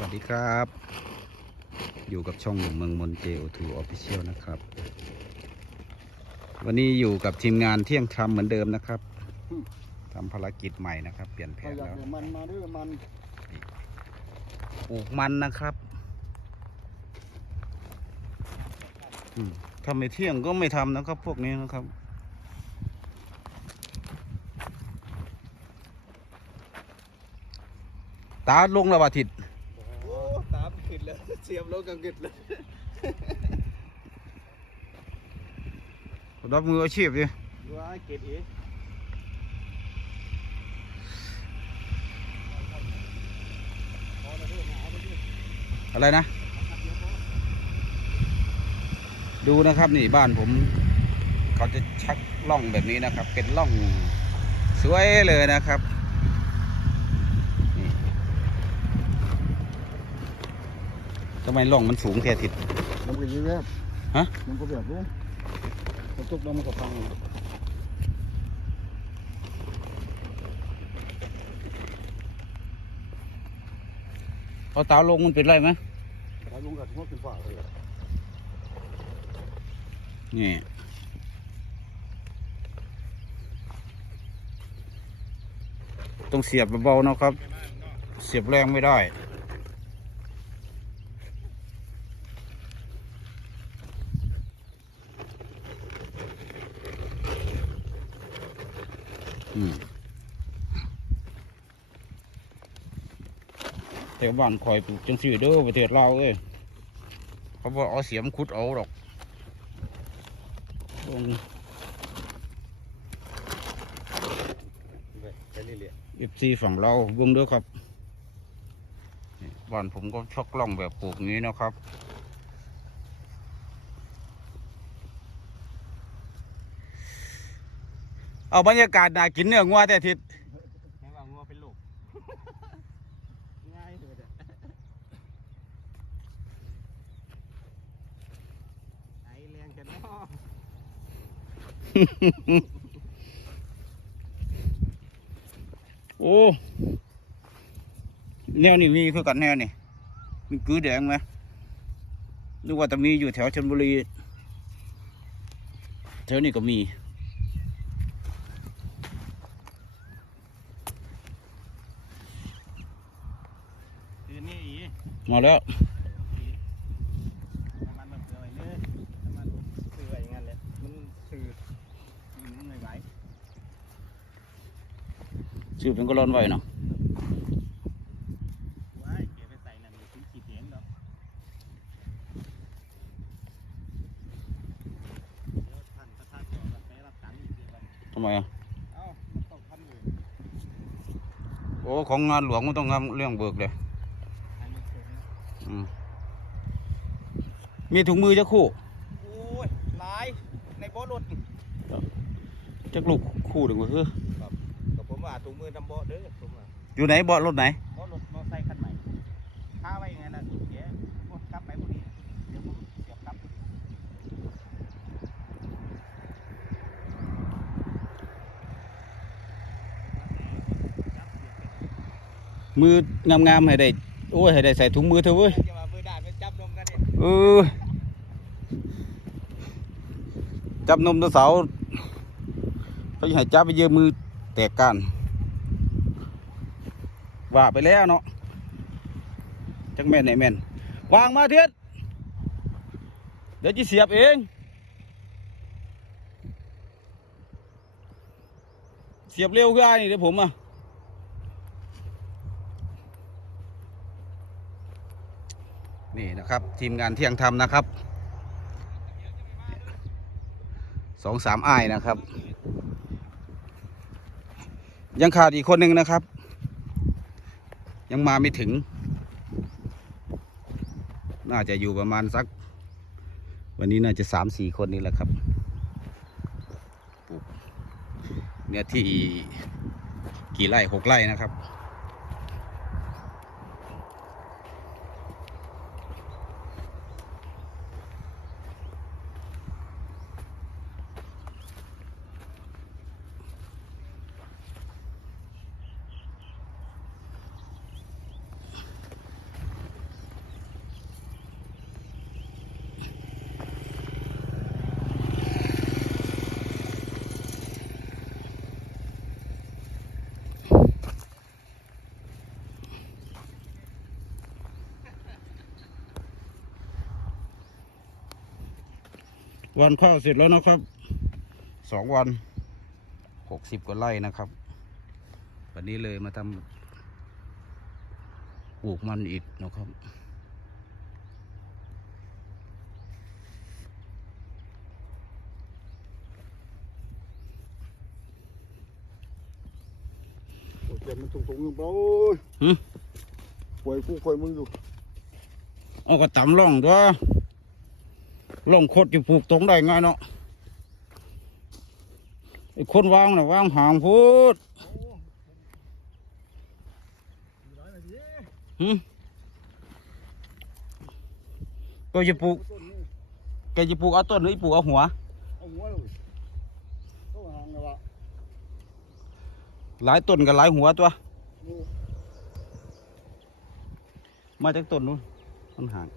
วัสดีครับ อยู่กับช่องเมืองมนเจโอทูออฟฟิเชียลนะครับ วันนี้อยู่กับทีมงานเที่ยงทำเหมือนเดิมนะครับทำภารกิจใหม่นะครับ เปลี่ยนแผถ้านอยากแล้วได้มันมาเด้อมันปลูกมันนะครับอืมทำไม่เที่ยงก็ไม่ทำนะครับ พวกนี้นะครับตาลงระบาทิตโอ้ตามขึ้นแล้ว เสียบลงกับขึ้นเลยรับมืออาชีพดิว้าเกตอีอะไรนะ ดูนะครับนี่บ้านผม เขาจะชักล่องแบบนี้นะครับ เป็นล่องสวยเลยนะครับนี่ ทำไมล่องมันสูงแท้ทิศมันก็ยีแวบฮะมันก็แบบนี้มันตกลงมันก็พังพอเตาลงมันเป็นไรไหมถ้าลุงกับหัวเป็นฝ้าเลยนี่ต้องเสียบเบาๆเนาะครับ เสียบแรงไม่ได้ แต่บ้านคอยปลูกจังสีเด้อประเทศลาวเอ้ยเขาบอกเอาเสียมขุดเอาดอกลงแค่นี้แหละเอฟซีฝั่งเราเบื้องเด้อครับนี่บ้านผมก็ชอกล่องแบบปลูกนี้นะครับ เอาบรรยากาศน่ากินเนื้องัวแต่ทิศให้ว่างัวเป็นลูกง่ายเลยเด้อไอแรงกันเนาะโอ้แนวนี้มีคือกันแนวนี่มีกือแดงไหมนึกว่าจะมีอยู่แถวชลบุรีแถวนี้ก็มี คือนี่อี มาแล้ว น้ำมันมันเกลือไว้เลยน้ำมันเกลือไว้อย่างนั้นแหละมันคือมัน ไม่ไหวชื่อเป็นก็ร้อนไว้เนาะไว้เก็บไปใส่นั่นเดี๋ยวถึงขีดเหรียญดอกเดี๋ยวท่านประทำไมอะโอ้ ของงานหลวงมันต้องทำเรื่องเบิกเลย ให้มันถึง อืม มีถุงมือจะคู่โอ้ยหลายในบ่อรถจักลูกคู่หนึ่งก็คือกับผมว่าถุงมือดำบ่อเด้อผมว่าอยู่ไหนเบาะรถไหนบ่อรถมอไซค์คันใหม่ค้าไว้อย่างนั้นนะเดี๋ยวพวกกลับไปพอดีเดี๋ยวผมเสียบกลับพอดีมืองามๆให้ได้โอ้ยให้ได้ใส่ถุงมือเถอะเว้ย อจับนมตัวเสาร์เขาจะให้จับไปเยอะมือแตกกันว่าไปแล้วเนาะจักแม่นไหนแม่นวางมาเทียนเดี๋ยวจะเสียบเองเสียบเร็วขึ้นนี่เดี๋ยวผมอะ นี่นะครับทีมงานเที่ยงทำนะครับสองสามไอ้นะครับ ยังขาดอีกคนหนึ่งนะครับ ยังมาไม่ถึง น่าจะอยู่ประมาณสัก วันนี้น่าจะสามสี่คนนี้แหละครับปลูกเนื้อที่กี่ไร่หกไร่นะครับ วันข้าวเสร็จแล้วนะครับสองวันหกสิบกว่าไร่นะครับ วันนี้เลยมาทำปลูกมันอีกนะครับโอ้ยเจ็บมันตรงๆอยู่เปล่าหึปล่อยกูปล่อยมึงอยู่เอาก็ตำร่องตัวร่ องโคดจะปลูกตรงได้ไงเนาะไอ้คนวางน่ะวางห่างพูดหึก็จะปลูกแกจะปลูกเอาต้นหรือปลูกเอาหัวหลายต้นกับหลายหัวตัว มาจากต้นนู้นมันห่าง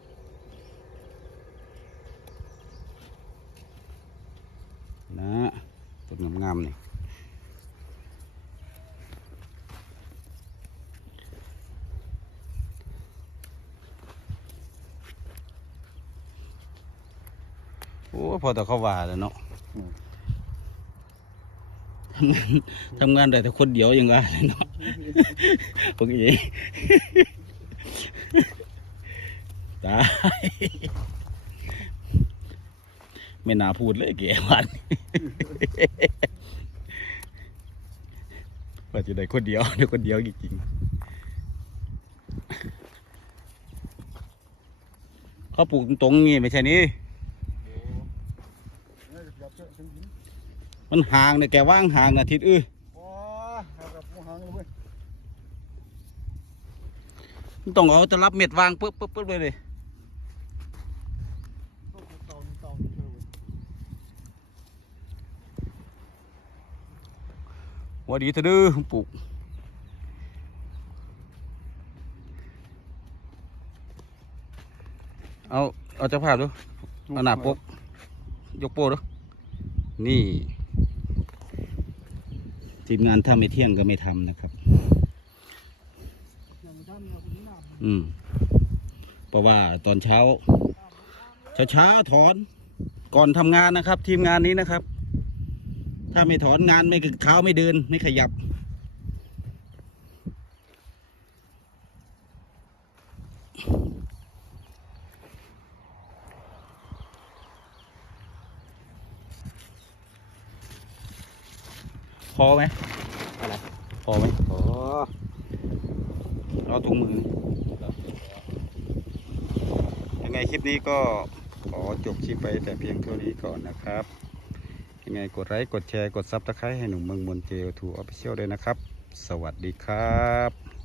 นะต้น งามๆนี่โอ้พอแต่เขาว่าแล้วเนาะทำงานทำงานได้แต่คนเดียวยังว่าเลยเนาะพวกนี้ตาย ไม่น่าพูดเลยเก๋วันว่าจะได้คนเดียวได้คนเดียวจริงๆเขาปลูกตรงๆงี้ไม่ใช่นี่มันห่างเนี่ยแกว่างห่างอาทิตย์อื้อต้องเอาจะรับเม็ดวางปึ๊บปึ๊บปึ๊บเลยเลย ต้นเต่านี่เต่านี่เลยเว้ย ว่าดีเถอะเด้อปลูกเอาเอาจะภาพดูเอาหน้าปกยกโป้ดูนี่ทีมงานถ้าไม่เที่ยงก็ไม่ทำนะครับ อืม เพราะว่าตอนเช้า เช้าช้าๆถอนก่อนทำงานนะครับ ทีมงานนี้นะครับ ถ้าไม่ถอนงานไม่เท้าไม่เดินไม่ขยับ พอไหมอะไรพอไหมพอเอาถุงมือยังไงคลิปนี้ก็ขอจบคลิปไปแต่เพียงเท่านี้ก่อนนะครับ ยังไงกดไลค์กดแชร์กดซับสไครต์ให้หนุ่มเมืองมนเจลทูออฟฟิเชียลด้วยนะครับ สวัสดีครับ